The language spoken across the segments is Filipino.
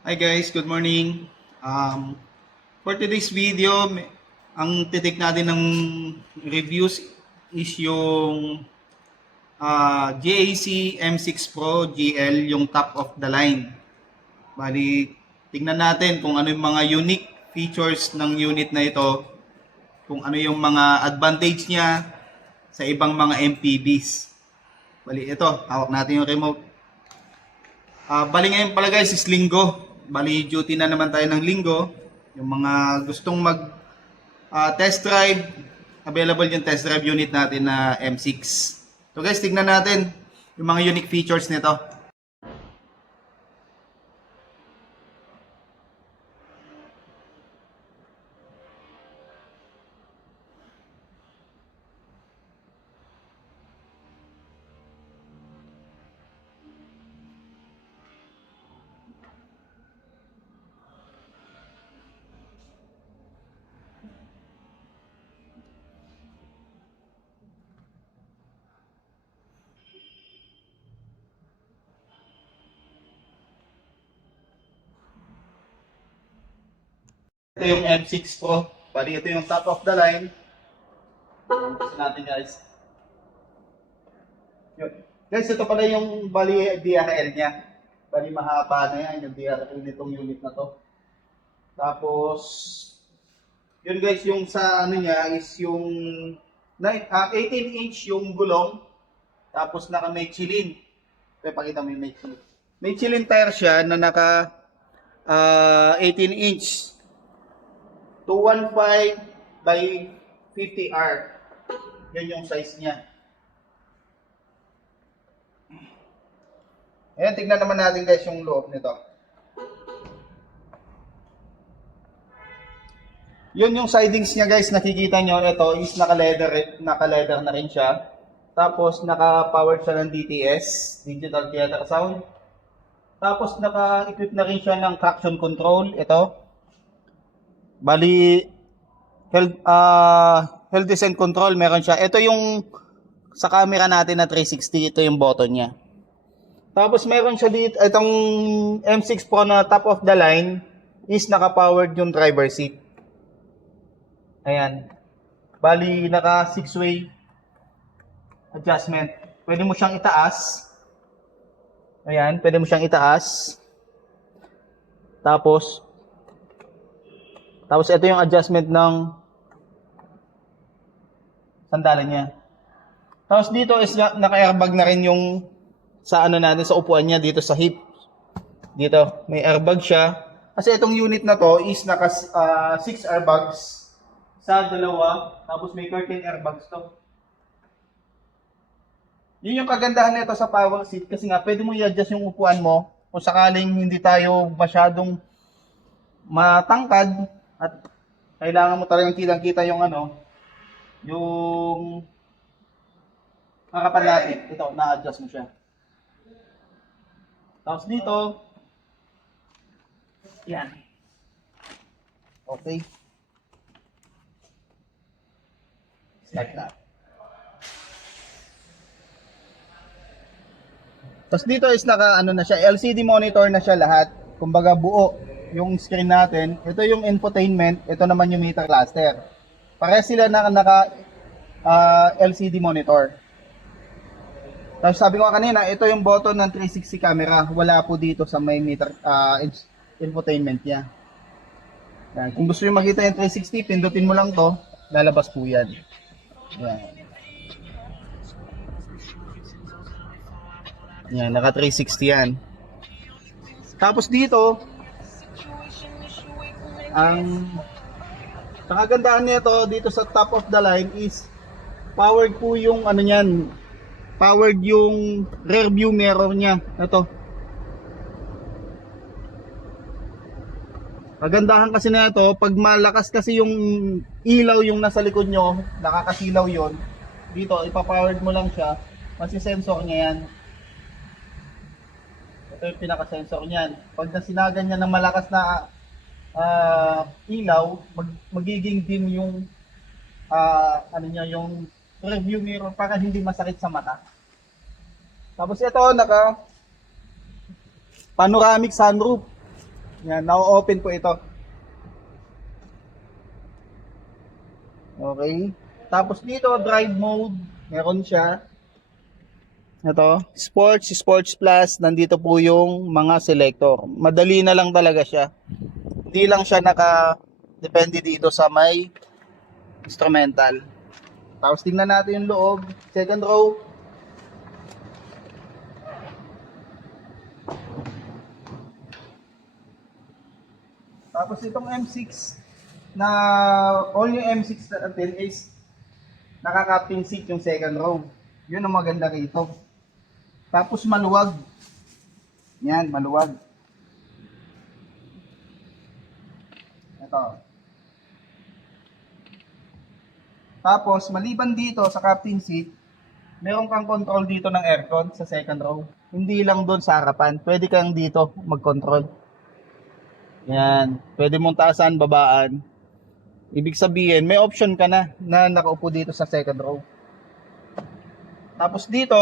Hi guys, good morning. For today's video, ang titik natin ng reviews is yung GAC M6 Pro GL, yung top of the line. Bali, tingnan natin kung ano yung mga unique features ng unit na ito, kung ano yung mga advantage niya sa ibang mga MPVs. Bali, ito, hawak natin yung remote. Bali ngayon pala guys is linggo. Bali duty na naman tayo ng linggo. Yung mga gustong mag test drive, available yung test drive unit natin na M6. So guys, tignan natin yung mga unique features nito. Ito yung M6 Pro. Bali ito yung top of the line. Gusto natin guys. Yun. Guys, ito pala yung bali DRL niya. Bali mahaba na yan yung DRL nitong unit na to. Tapos yun guys, yung sa ano niya is yung 18 inch yung gulong. Tapos naka Michelin. Kaya pakita mo yung Michelin. Michelin tire siya na naka 18 inch. 215 by 50R. Yan yung size niya. Ayan, tignan naman natin guys yung loob nito. Yun yung sidings niya guys, nakikita nyo. Ito is naka-leather na rin siya. Tapos naka-powered siya ng DTS, Digital Theater Sound. Tapos naka-equip na rin siya ng traction control. Ito. Bali, hill descent control meron siya. Ito yung sa camera natin na 360, ito yung button niya. Tapos meron siya dito, itong M6 Pro na top of the line is naka-powered yung driver seat. Ayan. Bali, naka 6-way adjustment. Pwede mo siyang itaas. Ayan, pwede mo siyang itaas. Tapos ito yung adjustment ng sandalan niya. Tapos dito is naka-airbag na rin yung sa ano natin, sa upuan niya dito sa hip. Dito, may airbag siya. Kasi itong unit na to is naka 6 airbags sa dalawa. Tapos may curtain airbags to. Yun yung kagandahan nito sa power seat kasi nga pwede mo i-adjust yung upuan mo kung sakaling hindi tayo masyadong matangkad at kailangan mo talagang kitang-kita yung ano, yung harapan natin. Ito, na-adjust mo siya. Tapos dito, yan. Okay. Like that. Tapos dito is naka ano na siya, LCD monitor na siya lahat. Kumbaga buo yung screen natin. Ito yung infotainment, ito naman yung meter cluster. Pareha sila na naka LCD monitor. Tapos sabi ko kanina, ito yung button ng 360 camera. Wala po dito sa may meter infotainment niya. Yan. Kung gusto niyo makita yung 360, pindutin mo lang to, lalabas po yan. Yan. Yan, naka 360 yan. Tapos dito, ang kagandahan nito dito sa top of the line is powered po yung ano niyan, powered yung rear view mirror niya. Ito. Kagandahan kasi na ito, pag malakas kasi yung ilaw yung nasa likod nyo, nakakasilaw yon. Dito, ipapowered mo lang siya, masisensor niya yan. Ito yung pinaka-sensor niyan. Pag nasinagan niya ng malakas na ilaw, magiging dim yung ano niya, yung review mirror para hindi masakit sa mata. Tapos ito, naka panoramic sunroof. Yan, na-open po ito. Okay. Tapos dito, drive mode, meron siya. Ito, Sports Plus, nandito po yung mga selector. Madali na lang talaga siya. Hindi lang siya depende dito sa may instrumental. Tapos tingnan natin yung loob, second row. Tapos itong M6 na all yung M6 natin is naka-captain seat yung second row. Yun ang maganda rito. Tapos maluwag. Yan, maluwag. Ito. Tapos maliban dito sa captain seat, meron kang control dito ng aircon sa second row. Hindi lang doon sa harapan. Pwede kang dito mag-control. Yan. Pwede mong taasan, babaan. Ibig sabihin, may option ka na nakaupo dito sa second row. Tapos dito,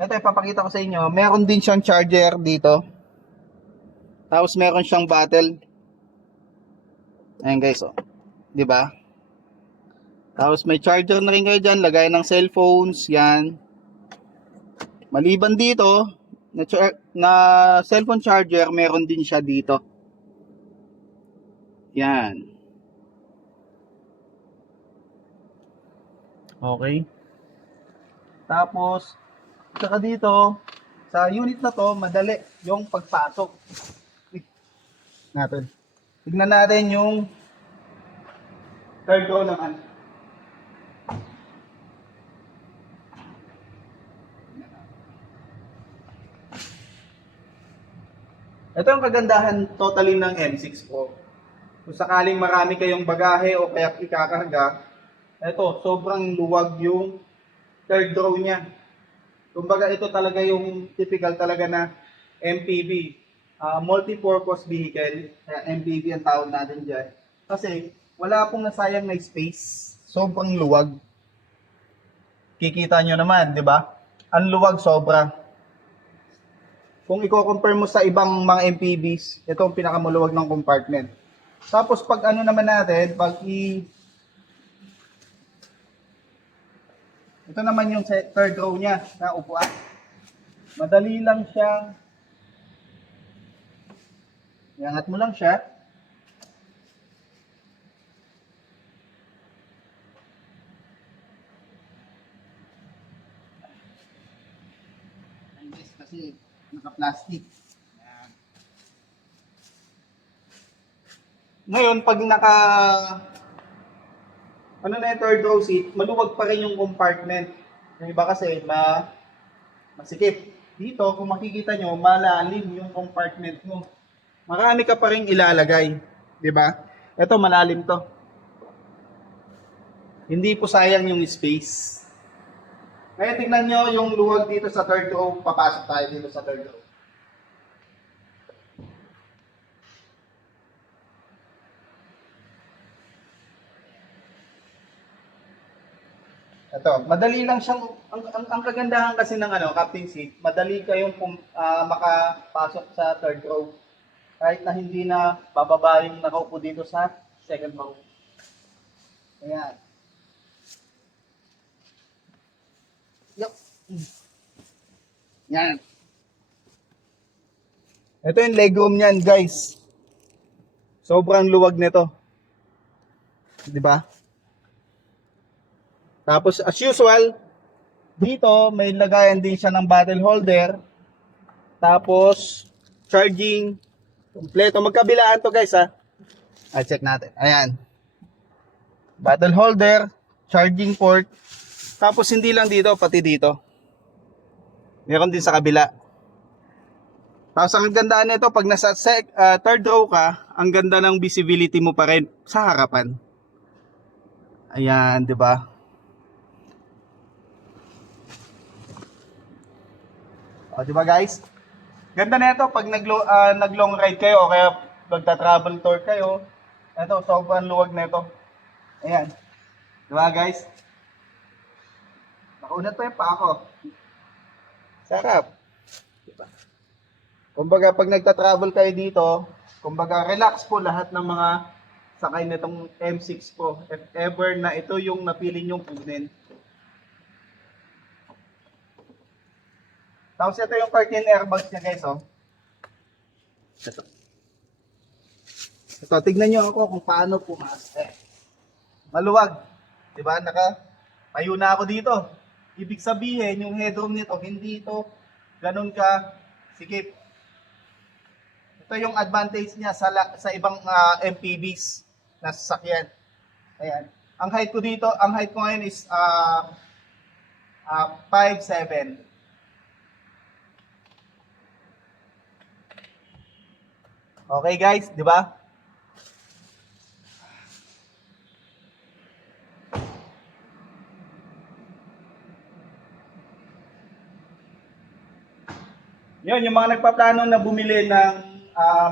ito ipapakita ko sa inyo, meron din siyang charger dito. Tapos meron siyang bottle. Ayan guys, oh. 'Di ba? Tapos may charger na rin kayo diyan, lagay ng cellphones, 'yan. Maliban dito, na cellphone charger, meron din siya dito. Yan. Okay. Tapos, saka dito, sa unit na to, madali yung pagpasok. Natin. Tignan natin yung third row naman. Ito ang kagandahan totally ng M6 Pro. Kung sakaling marami kayong bagahe o kaya ikakarga, ito, sobrang luwag yung third row niya. Kumbaga ito talaga yung typical talaga na MPV, multi-purpose vehicle, kaya MPV ang tawag natin dyan. Kasi wala pong nasayang na space, sobrang luwag. Kikita nyo naman, di ba? Ang luwag sobra. Kung i-compare mo sa ibang mga MPVs, ito ang pinakamaluwag ng compartment. Tapos pag ano naman natin, ito naman yung third row niya na upuan. Madali lang siyang iangat mo lang siya. Kasi naka-plastic. Ngayon, pag ano na yung third row seat, maluwag pa rin yung compartment. Yung iba kasi, masikip. Dito, kung makikita nyo, malalim yung compartment mo. Marami ka pa rin ilalagay. Di ba? Ito, malalim to. Hindi po sayang yung space. Ngayon, tingnan nyo yung luwag dito sa third row. Papasok tayo dito sa third row. Ito, madali lang siyang, ang kagandahan kasi ng captain seat, madali kayong makapasok sa third row. Kahit na hindi na bababa yung nakaupo dito sa second row. Ayan. Yup. Yan. Ito yung legroom niyan, guys. Sobrang luwag nito. 'Di ba? Tapos as usual, dito may lagayan din siya ng bottle holder. Tapos charging kompleto. Magkabilaan to, guys, ha. Check natin. Ayan. Bottle holder, charging port. Tapos hindi lang dito, pati dito. Meron din sa kabila. Tapos ang ganda nito, pag nasa third row ka, ang ganda ng visibility mo pa rin sa harapan. Ayan, 'di ba? O, 'di ba, guys? Ganda nito pag nag-long ride kayo o kaya magta-travel tour kayo. Ito, sobrang luwag nito. Ayan. 'Di ba, guys? Nakunat pa yung pa ako. Sarap. 'Di ba? Kumbaga, pag nagta-travel kayo dito, kumbaga, relax po lahat ng mga sakay nitong M6 po. If ever na ito yung napili nyong kunin. Tapos ito yung curtain airbags niya guys, oh. Ito. Ito, tignan nyo ako kung paano pumasok. Maluwag. Diba? Tayo na ako dito. Ibig sabihin, yung headroom nito, hindi ito ganun ka sikip. Ito yung advantage niya sa ibang MPVs na sasakyan. Ayan. Ang height ko dito, ang height ko ngayon is 5'7". Okay guys, di ba? Yun, yung mga nagpaplano na bumili ng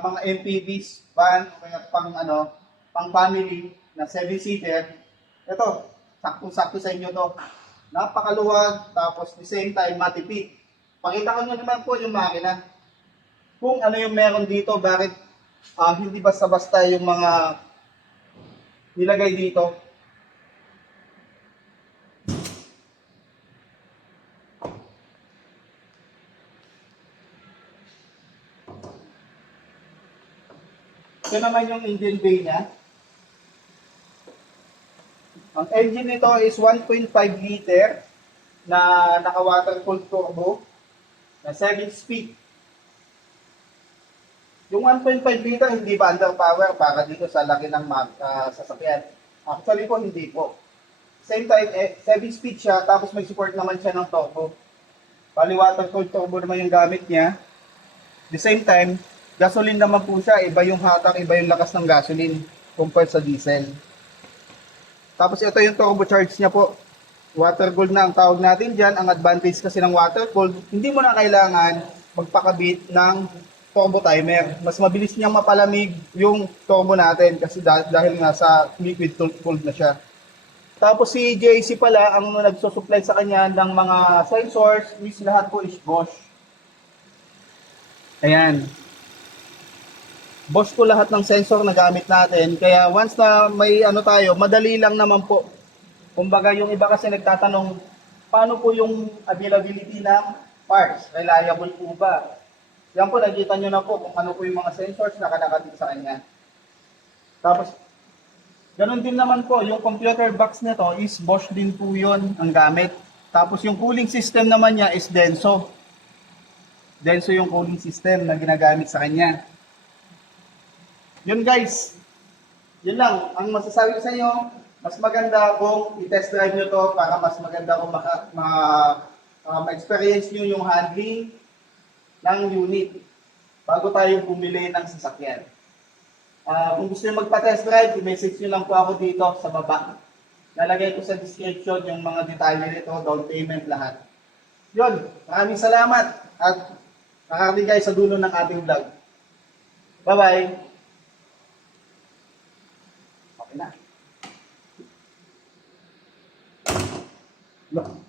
mga MPVs, van, o kaya pang family na 7-seater, ito, sakto-sakto sa inyo to. Napakaluwag, tapos the same time matipid. Pakita ko nyo naman po yung makina. Kung ano yung meron dito, bakit hindi basta-basta yung mga nilagay dito. Ito naman yung engine bay niya. Ang engine nito is 1.5 liter na naka-water-cooled turbo na 7-speed. Yung 1.5 liter hindi ba underpower para dito sa laki ng sasakyan? Actually po, hindi po. Same time, 7-speed siya, tapos may support naman siya ng turbo. Bali, water-cooled turbo naman yung gamit niya. The same time, gasoline naman po siya, iba yung hatak, iba yung lakas ng gasoline compared sa diesel. Tapos ito yung turbocharge niya po. Water cooled na ang tawag natin dyan. Ang advantage kasi ng water cooled, hindi mo na kailangan magpakabit ng turbo timer. Mas mabilis niyang mapalamig yung turbo natin kasi dahil nga sa liquid cooled na siya. Tapos si JC pala ang nagsusupply sa kanya ng mga sensors, which lahat po is Bosch. Ayan. Bosch po lahat ng sensor na gamit natin. Kaya once na may tayo, madali lang naman po. Kumbaga yung iba kasi nagtatanong, paano po yung availability ng parts? Reliable po ba? Yan po, nakita nyo na po kung ano po yung mga sensors na nakadikit sa kanya. Tapos, ganun din naman po, yung computer box nito is Bosch din po yun ang gamit. Tapos yung cooling system naman niya is Denso. Denso yung cooling system na ginagamit sa kanya. Yun guys, yun lang. Ang masasabi ko sa inyo, mas maganda kung i-test drive nyo to para mas maganda kung ma-experience nyo yung handling ng unit bago tayo bumili ng sasakyan. Kung gusto nyo magpa-test drive, i-message nyo lang po ako dito sa baba. Lalagay ko sa description yung mga detalye nito, down payment, lahat. Yun, maraming salamat at nakarating kayo sa dulo ng ating vlog. Bye-bye! Okay na. Look.